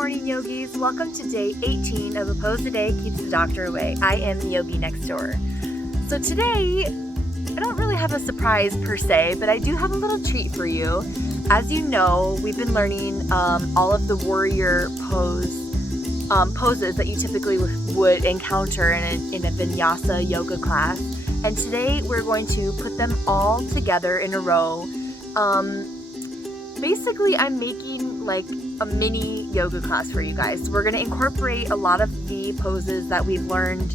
morning, yogis. Welcome to day 18 of A Pose a Day Keeps the Doctor Away. I am the Yogi.Next.Door. So today, I don't really have a surprise per se, but I do have a little treat for you. As you know, we've been learning all of the warrior poses that you typically would encounter in a vinyasa yoga class. And today we're going to put them all together in a row. Basically, I'm making like a mini yoga class for you guys. We're going to incorporate a lot of the poses that we've learned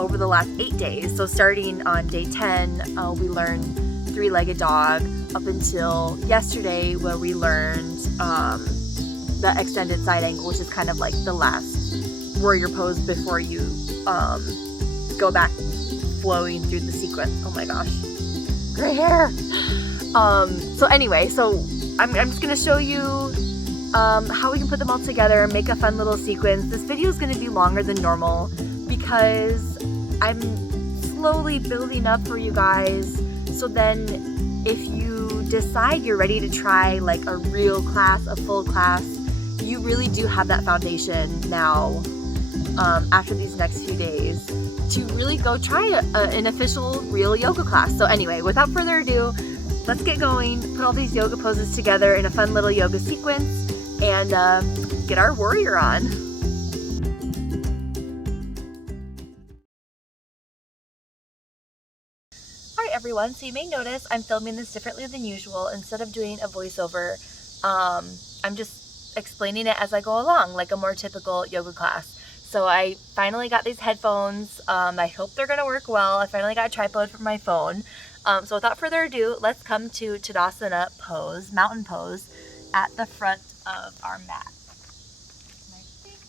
over the last 8 days. So starting on day 10, we learned three-legged dog up until yesterday where we learned the extended side angle, which is kind of like the last warrior pose before you go back flowing through the sequence. Oh my gosh, gray hair. So anyway, so I'm just gonna show you how we can put them all together and make a fun little sequence. This video is gonna be longer than normal because I'm slowly building up for you guys. So then if you decide you're ready to try like a real class, a full class, you really do have that foundation now after these next few days to really go try an official real yoga class. So anyway, without further ado, let's get going, put all these yoga poses together in a fun little yoga sequence, and get our warrior on. Alright everyone, so you may notice I'm filming this differently than usual. Instead of doing a voiceover, I'm just explaining it as I go along, like a more typical yoga class. So I finally got these headphones. I hope they're going to work well. I finally got a tripod for my phone. So without further ado, let's come to Tadasana pose, mountain pose, at the front of our mat. And I think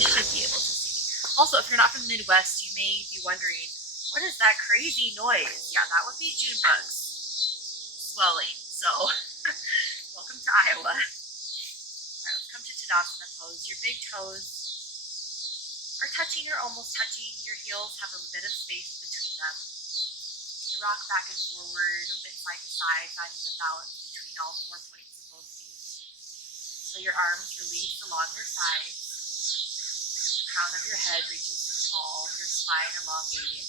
you should be able to see. Also, if you're not from the Midwest, you may be wondering, what is that crazy noise? Yeah, that would be June bugs swelling. So, welcome to Iowa. All right, let's come to Tadasana pose. Your big toes are touching or almost touching. Your heels have a bit of space between them. You rock back and forward, a bit side to side, finding the balance between all 4 points of both feet. So your arms release along your sides. The crown of your head reaches tall, your spine elongated.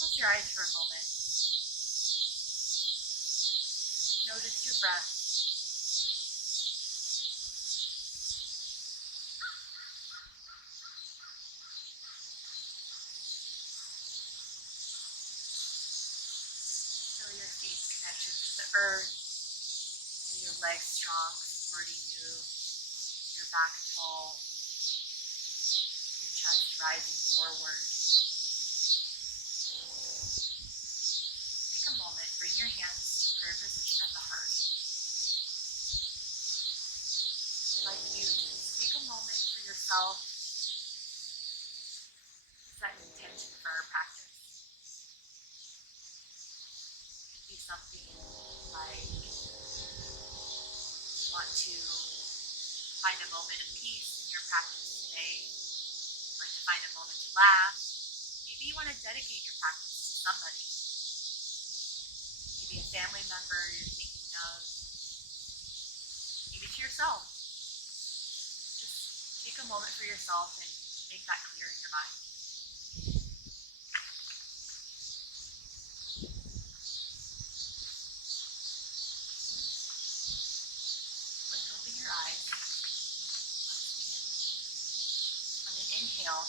Close your eyes for a moment. Notice your breath. Feel your feet connected to the earth. Feel your legs strong, supporting you. Your back tall. Your chest rising forward. Take a moment, bring your hands to prayer position at the heart. I'd like you to just take a moment for yourself. Set an intention for our practice. It could be something like you want to find a moment of peace in your practice today. Like to find a moment to laugh. Maybe you want to dedicate your practice to somebody. Maybe a family member you're thinking of. Maybe to yourself. Just take a moment for yourself and make that clear in your mind. Open your eyes. Let's begin. On an inhale,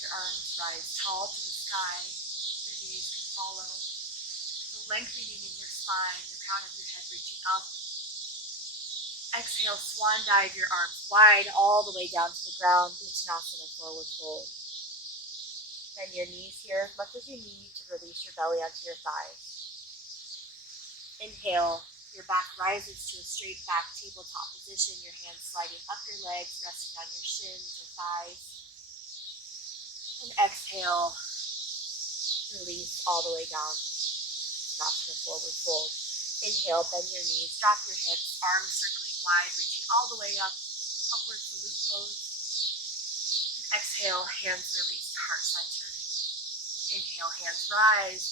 your arms rise tall to the sky. Your gaze can follow the lengthening in your spine, the crown of your head reaching up. Exhale, swan dive your arms wide all the way down to the ground. Uttanasana, forward fold. Bend your knees here as much as you need to release your belly onto your thighs. Inhale, your back rises to a straight back tabletop position, your hands sliding up your legs, resting on your shins or thighs. And exhale, release all the way down. Uttanasana, forward fold. Inhale, bend your knees, drop your hips, arms circling wide, reaching all the way up, upward salute pose. And exhale, hands release to heart center. Inhale, hands rise,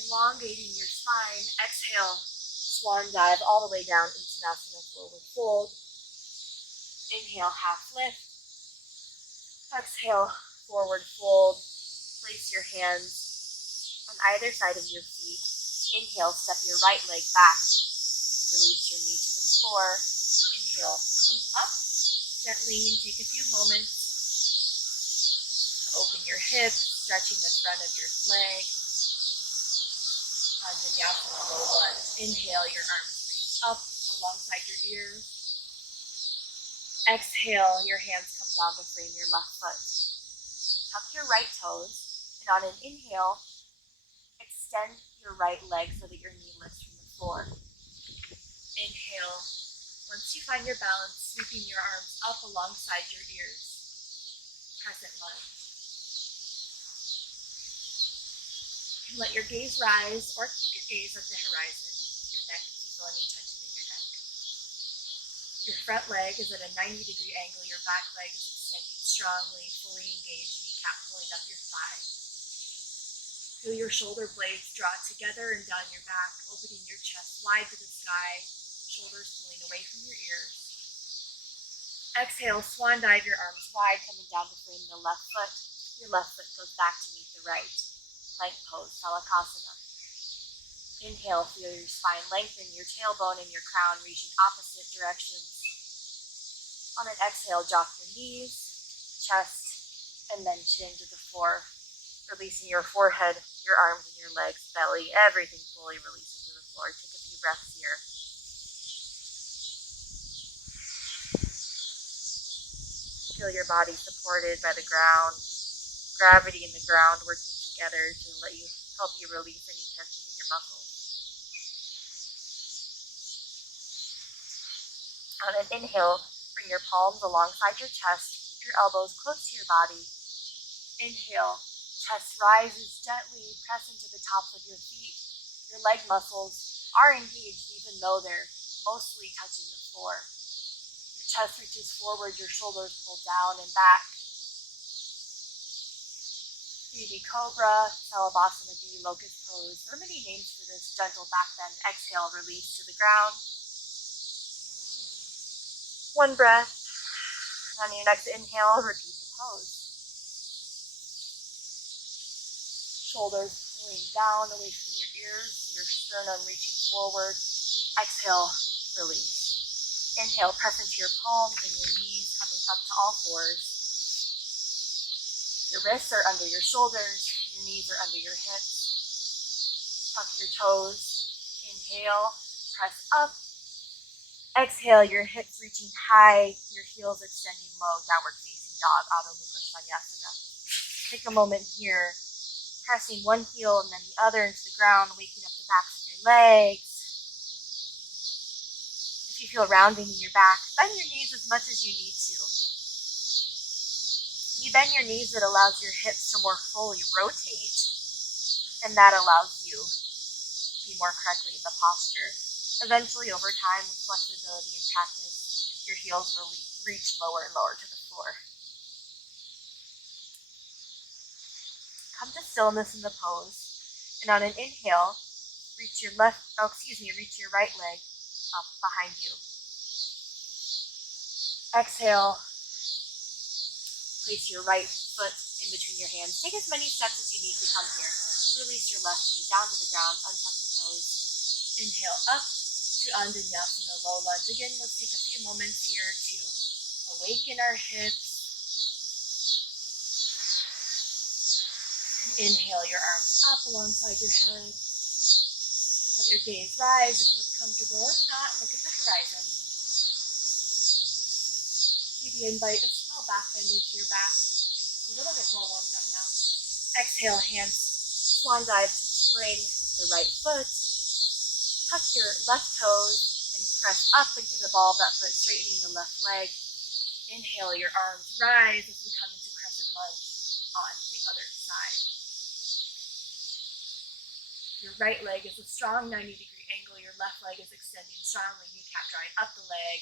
elongating your spine. Exhale, Swan dive all the way down, Uttanasana, forward fold. Inhale, half lift. Exhale, forward fold. Place your hands on either side of your feet. Inhale, step your right leg back. Release your knee to the floor. Inhale, come up gently and take a few moments to open your hips, stretching the front of your leg. On vinyasa, low lunge. Inhale, your arms reach up alongside your ears. Exhale, your hands come down to frame your left foot. Tuck your right toes, and on an inhale, extend your right leg so that your knee lifts from the floor. Inhale. Once you find your balance, sweeping your arms up alongside your ears. Crescent lunge. You can let your gaze rise or keep your gaze at the horizon. Your neck, if you feel any tension in your neck. Your front leg is at a 90-degree angle. Your back leg is extending strongly, fully engaged, kneecap pulling up your thigh. Feel your shoulder blades draw together and down your back, opening your chest wide to the sky, shoulders pulling away from your ears. Exhale, swan dive your arms wide, coming down to frame the left foot. Your left foot goes back to meet the right. Plank pose, Salakasana. Inhale, feel your spine lengthen, your tailbone and your crown reaching opposite directions. On an exhale, drop your knees, chest, and then chin to the floor. Releasing your forehead, your arms and your legs, belly, everything fully releasing to the floor. Take a few breaths here. Feel your body supported by the ground, gravity and the ground working together to help you release any tension in your muscles. On an inhale, bring your palms alongside your chest, keep your elbows close to your body. Inhale. Chest rises gently, press into the tops of your feet. Your leg muscles are engaged even though they're mostly touching the floor. Your chest reaches forward, your shoulders pull down and back. Baby Cobra, Salabhasana B, Locust Pose. There are many names for this gentle back bend. Exhale, release to the ground. One breath. On your next inhale, repeat the pose. Shoulders pulling down away from your ears, your sternum reaching forward. Exhale, release. Inhale, press into your palms and your knees, coming up to all fours. Your wrists are under your shoulders, your knees are under your hips. Tuck your toes. Inhale, press up. Exhale, your hips reaching high, your heels extending low, downward facing dog, Adho Mukha Svanasana. Take a moment here. Pressing one heel and then the other into the ground, waking up the backs of your legs. If you feel rounding in your back, bend your knees as much as you need to. When you bend your knees, it allows your hips to more fully rotate, and that allows you to be more correctly in the posture. Eventually, over time, with flexibility and practice, your heels will reach lower and lower to the floor. Come to stillness in the pose, and on an inhale, reach your right leg up behind you. Exhale, place your right foot in between your hands. Take as many steps as you need to come here. Release your left knee down to the ground, untuck the toes. Inhale up to Anjanyasana, low lunge. Again, let's take a few moments here to awaken our hips. Inhale your arms up alongside your head. Let your gaze rise if that's comfortable. If not, look at the horizon. Maybe invite a small back bend into your back. Just a little bit more warmed up now. Exhale, hands swan dive to spring the right foot. Tuck your left toes and press up into the ball of that foot, straightening the left leg. Inhale, your arms rise as we come into crescent lunge on the other side. Your right leg is a strong 90-degree angle. Your left leg is extending strongly, kneecap drawing up the leg,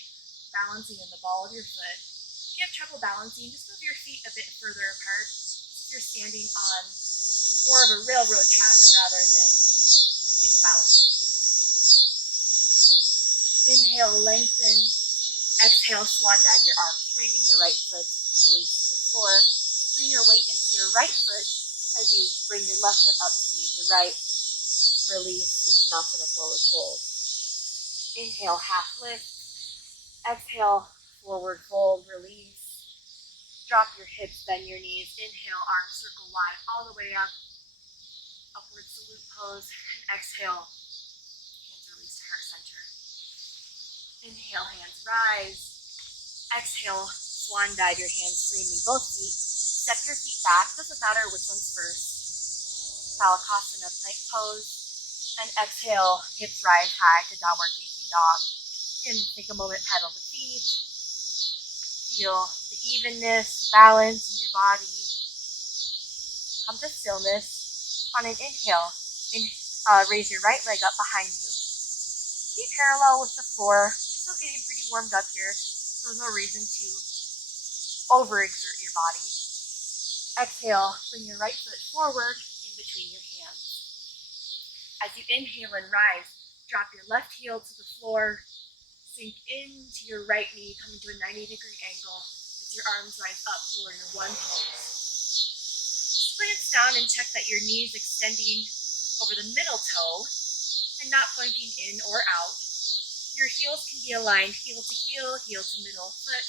balancing in the ball of your foot. If you have trouble balancing, just move your feet a bit further apart. If you're standing on more of a railroad track rather than a big balancing beam. Inhale, lengthen. Exhale, swan dive your arms, framing your right foot, release to the floor. Bring your weight into your right foot as you bring your left foot up to meet the right. Release, Uttanasana, forward fold. Inhale, half lift. Exhale, forward fold, release. Drop your hips, bend your knees. Inhale, arms circle wide all the way up. Upward salute pose. And exhale, hands release to heart center. Inhale, hands rise. Exhale, swan dive your hands, framing both feet. Step your feet back. Doesn't matter which one's first. Balasana, plank pose. And exhale, hips rise high to downward facing dog. And take a moment, pedal the feet. Feel the evenness, balance in your body. Come to stillness. On an inhale, raise your right leg up behind you. Be parallel with the floor. You're still getting pretty warmed up here. So there's no reason to overexert your body. Exhale, bring your right foot forward in between your hands. As you inhale and rise, drop your left heel to the floor. Sink into your right knee, coming to a 90-degree angle as your arms rise up for your one pose. Just glance down and check that your knee is extending over the middle toe and not pointing in or out. Your heels can be aligned heel to middle foot,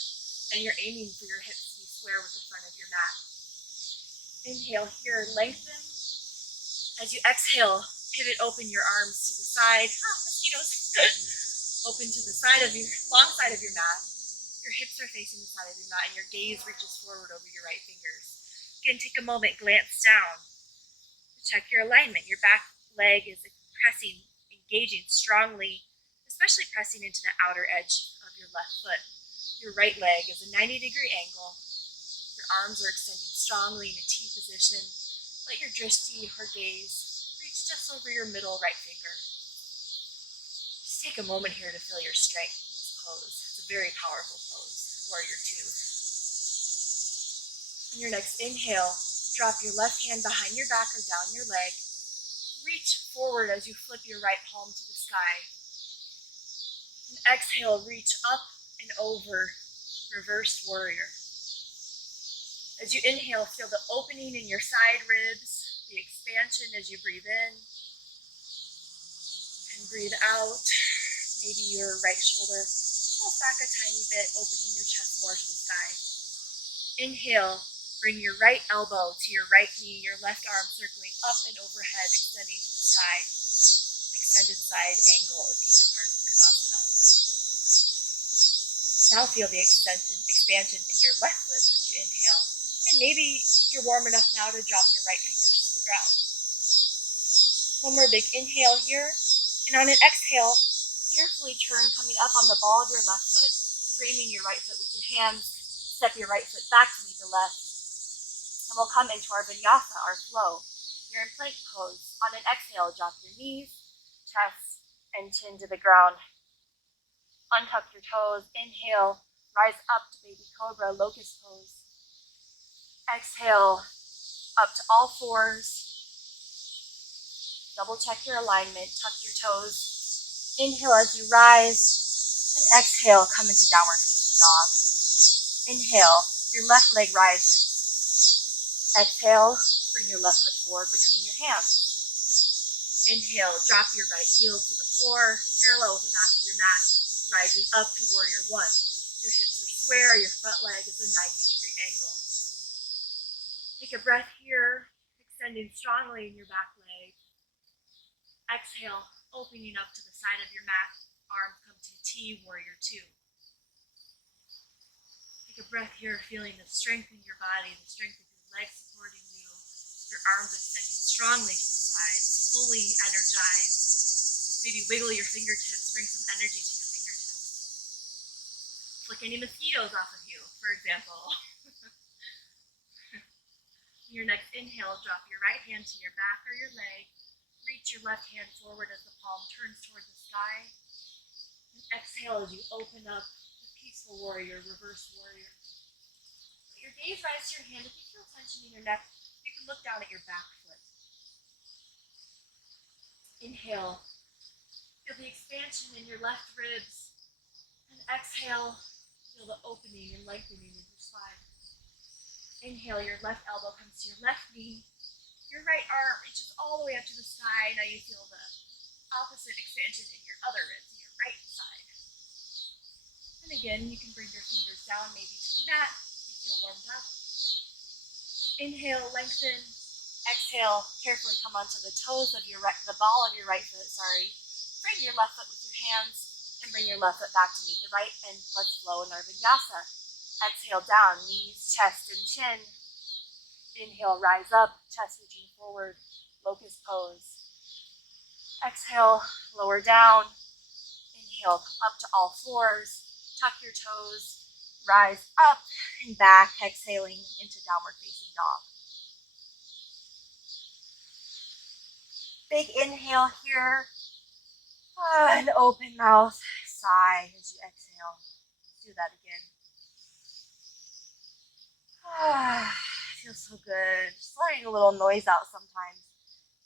and you're aiming for your hips to be square with the front of your mat. Inhale here, lengthen. As you exhale, pivot, open your arms to the side. Mosquitoes. Open to the side of your, long side of your mat. Your hips are facing the side of your mat, and your gaze reaches forward over your right fingers. Again, take a moment, glance down. Check your alignment. Your back leg is pressing, engaging strongly, especially pressing into the outer edge of your left foot. Your right leg is a 90-degree angle. Your arms are extending strongly in a T position. Let your drishti or gaze reach just over your middle right finger. Just take a moment here to feel your strength in this pose. It's a very powerful pose, warrior two. On your next inhale, drop your left hand behind your back or down your leg. Reach forward as you flip your right palm to the sky. And exhale, reach up and over, reverse warrior. As you inhale, feel the opening in your side ribs, the expansion as you breathe in. And breathe out. Maybe your right shoulder pulls back a tiny bit, opening your chest more to the sky. Inhale, bring your right elbow to your right knee, your left arm circling up and overhead, extending to the sky. Extended side angle, Utthita Konasana. Now feel the expansion in your left ribs as you inhale. And maybe you're warm enough now to drop your right fingers to the ground. One more big inhale here. And on an exhale, carefully turn, coming up on the ball of your left foot, framing your right foot with your hands. Step your right foot back to meet the left. And we'll come into our vinyasa, our flow. You're in plank pose. On an exhale, drop your knees, chest, and chin to the ground. Untuck your toes. Inhale, rise up to baby cobra, locust pose. Exhale, up to all fours. Double check your alignment, tuck your toes. Inhale as you rise, and exhale, come into downward facing dog. Inhale, your left leg rises. Exhale, bring your left foot forward between your hands. Inhale, drop your right heel to the floor, parallel with the back of your mat, rising up to warrior one. Your hips are square, your front leg is a 90-degree angle. Take a breath here, extending strongly in your back leg. Exhale, opening up to the side of your mat, arms come to T, warrior two. Take a breath here, feeling the strength in your body, the strength of your legs supporting you, your arms extending strongly to the sides, fully energized. Maybe wiggle your fingertips, bring some energy to your fingertips. Flick any mosquitoes off of you, for example. Your next inhale, drop your right hand to your back or your leg. Reach your left hand forward as the palm turns toward the sky. And exhale as you open up the peaceful warrior, reverse warrior. Let your gaze rise to your hand. If you feel tension in your neck, you can look down at your back foot. Inhale. Feel the expansion in your left ribs. Exhale, feel the opening and lengthening in your spine. Inhale, your left elbow comes to your left knee. Your right arm reaches all the way up to the sky. Now you feel the opposite expansion in your other ribs, in your right side. And again, you can bring your fingers down maybe to the mat if you feel warmed up. Inhale, lengthen. Exhale, carefully come onto the toes of the ball of your right foot, Bring your left foot with your hands and bring your left foot back to meet the right, and let's flow in our vinyasa. Exhale, down, knees, chest, and chin. Inhale, rise up, chest reaching forward, locust pose. Exhale, lower down. Inhale, come up to all fours, tuck your toes, rise up and back, exhaling into downward facing dog. Big inhale here, and open mouth, sigh as you exhale. Do that again. Feels so good. Just letting a little noise out sometimes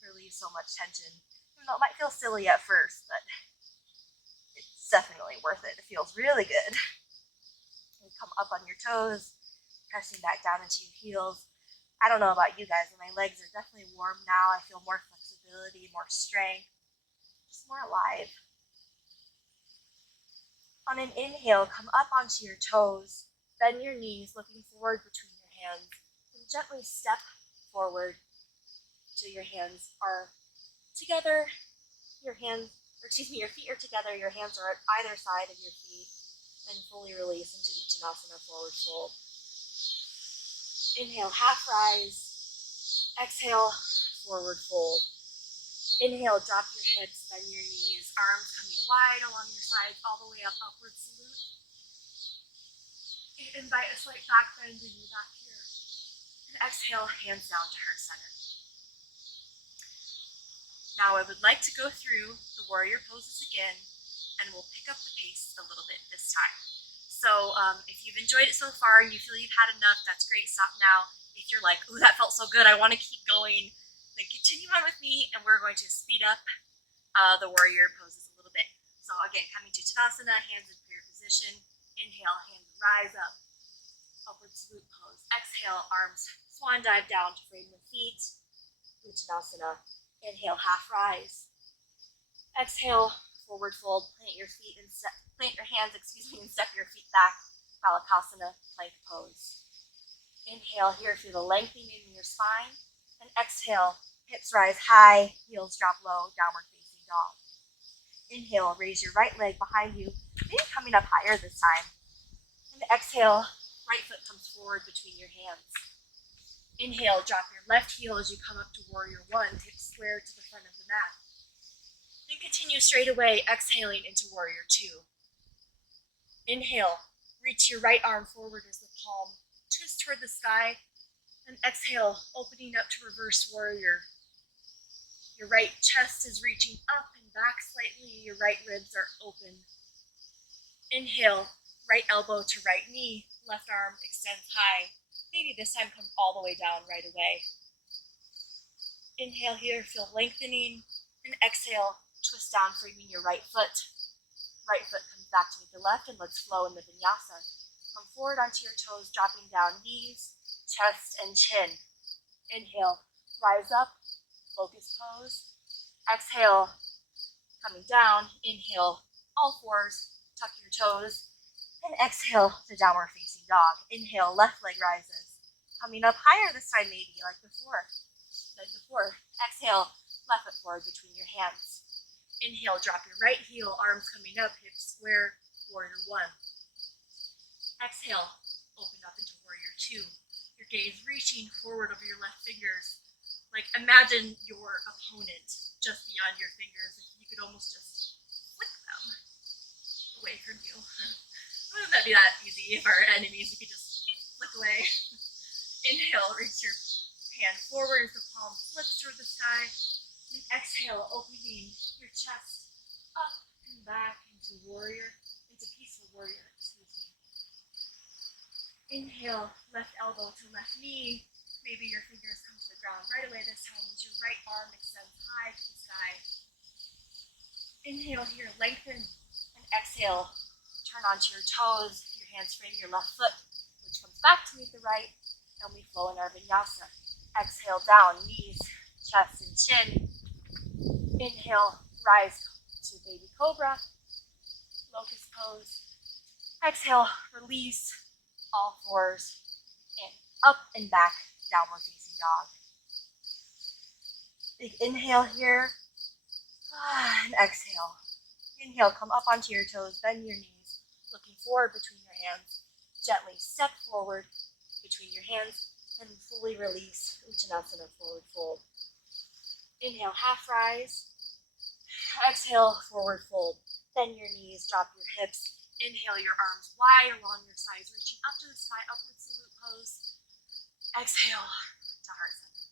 relieves so much tension. Even though it might feel silly at first, but it's definitely worth it. It feels really good. And come up on your toes, pressing back down into your heels. I don't know about you guys, but my legs are definitely warm now. I feel more flexibility, more strength, just more alive. On an inhale, come up onto your toes, bend your knees, looking forward between your hands, and gently step forward till your hands are together. Your feet are together, your hands are at either side of your feet, and fully release into Uttanasana, forward fold. Inhale, half rise. Exhale, forward fold. Inhale, drop your hips, bend your knees, arms coming wide along your sides, all the way up, upward salute. Invite a slight back bend in your back here. And exhale, hands down to heart center. Now I would like to go through the warrior poses again, and we'll pick up the pace a little bit this time. So if you've enjoyed it so far and you feel you've had enough, that's great, stop now. If you're like, ooh, that felt so good, I want to keep going, then continue on with me, and we're going to speed up the warrior poses a little bit. So again, coming to Tadasana, hands in prayer position. Inhale, hands rise up, upward salute pose. Exhale, arms swan dive down to frame the feet. Uttanasana. Inhale, half rise. Exhale, forward fold. Plant your hands, and step your feet back. Balasana, plank pose. Inhale here, feel the lengthening in your spine. And exhale, hips rise high, heels drop low, downward facing dog. Inhale, raise your right leg behind you, maybe coming up higher this time. And exhale, right foot comes forward between your hands. Inhale, drop your left heel as you come up to warrior one, hips square to the front of the mat. Then continue straight away, exhaling into warrior two. Inhale, reach your right arm forward as the palm twists toward the sky. And exhale, opening up to reverse warrior. Your right chest is reaching up and back slightly. Your right ribs are open. Inhale, right elbow to right knee. Left arm extends high. Maybe this time come all the way down right away. Inhale here, feel lengthening. And exhale, twist down, framing your right foot. Right foot comes back to meet the left, and let's flow in the vinyasa. Come forward onto your toes, dropping down knees, chest, and chin. Inhale, rise up, locust pose. Exhale, coming down. Inhale, all fours, tuck your toes. And exhale to downward facing dog. Inhale, left leg rises. Coming up higher this time maybe, like before. Exhale, left foot forward between your hands. Inhale, drop your right heel, arms coming up, hips square, warrior one. Exhale, open up into warrior two. Your gaze reaching forward over your left fingers. Like imagine your opponent just beyond your fingers. If you could almost just flick them away from you. Wouldn't that be that easy if our enemies, you could just flick away. Inhale, reach your hand forward as the palm flips toward the sky. And exhale, opening your chest up and back into peaceful warrior, Inhale, left elbow to left knee. Maybe your fingers come to the ground right away this time as your right arm extends high to the sky. Inhale here, lengthen, and exhale, Turn onto your toes, your hands frame your left foot, which comes back to meet the right, and we flow in our vinyasa. Exhale down, knees, chest, and chin. Inhale, rise to baby cobra, locust pose. Exhale, release all fours, and up and back, downward facing dog. Big inhale here, and exhale. Inhale, come up onto your toes, bend your knees, looking forward between your hands. Gently step forward between your hands and fully release Uttanasana, forward fold. Inhale, half rise. Exhale, forward fold. Bend your knees, drop your hips. Inhale, your arms wide along your sides, reaching up to the sky, upward salute pose. Exhale to heart center.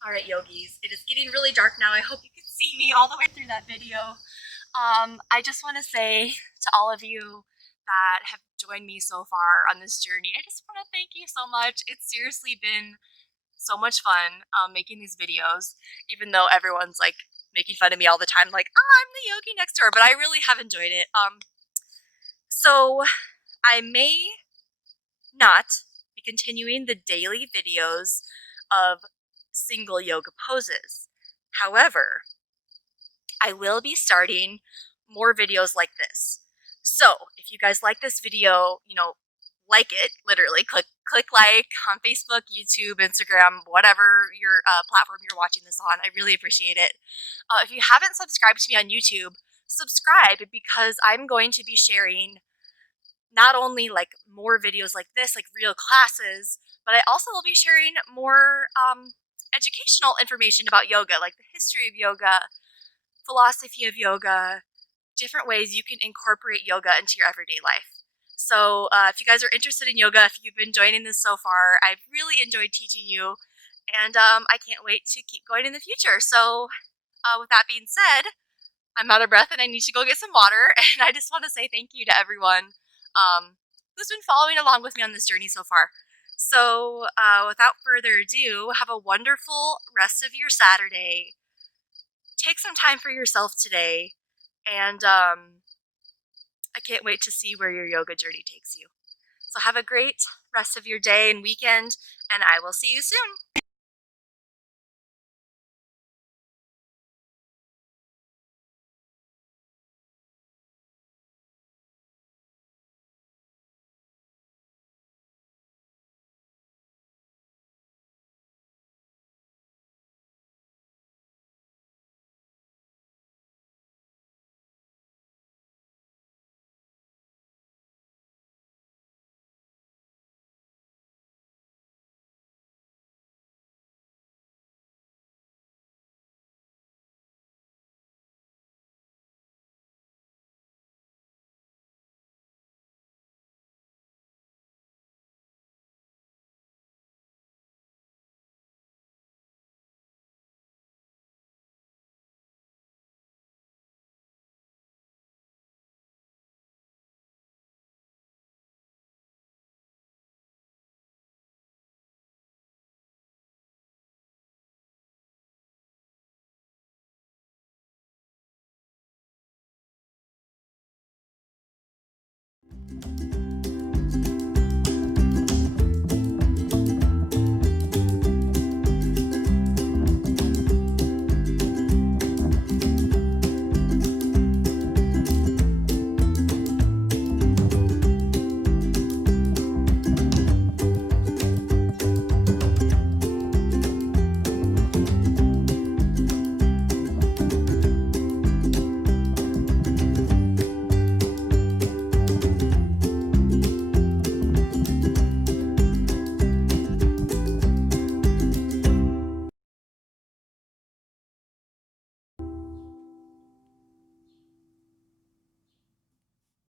All right, yogis, it is getting really dark now. I hope you can see me all the way through that video. I just want to say to all of you that have joined me so far on this journey, I just want to thank you so much. It's seriously been so much fun making these videos, even though everyone's like making fun of me all the time, like, oh, I'm the Yogi.Next.Door, but I really have enjoyed it. So I may not be continuing the daily videos of single yoga poses. However, I will be starting more videos like this. So if you guys like this video, like it, literally, click like on Facebook, YouTube, Instagram, whatever your platform you're watching this on. I really appreciate it. If you haven't subscribed to me on YouTube, subscribe, because I'm going to be sharing not only like more videos like this, like real classes, but I also will be sharing more educational information about yoga, like the history of yoga, philosophy of yoga, different ways you can incorporate yoga into your everyday life. So if you guys are interested in yoga, if you've been joining this so far, I've really enjoyed teaching you, and I can't wait to keep going in the future. So with that being said, I'm out of breath and I need to go get some water, and I just want to say thank you to everyone who's been following along with me on this journey so far. So without further ado, have a wonderful rest of your Saturday. Take some time for yourself today, and I can't wait to see where your yoga journey takes you. So have a great rest of your day and weekend, and I will see you soon.